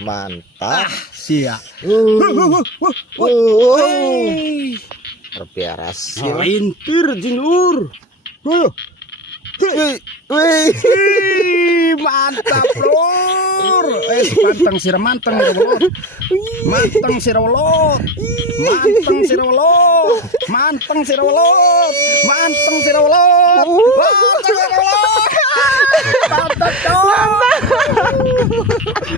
Mantap. Siap. Terbiaras. Lintir jinglur. Wih. Mantap lur. Pantang sirah manteng lur. Manteng sirah lur. Manteng sirah lur. Manteng sirah lur. Manteng sirah lur. Manteng sirah lur. Mantap.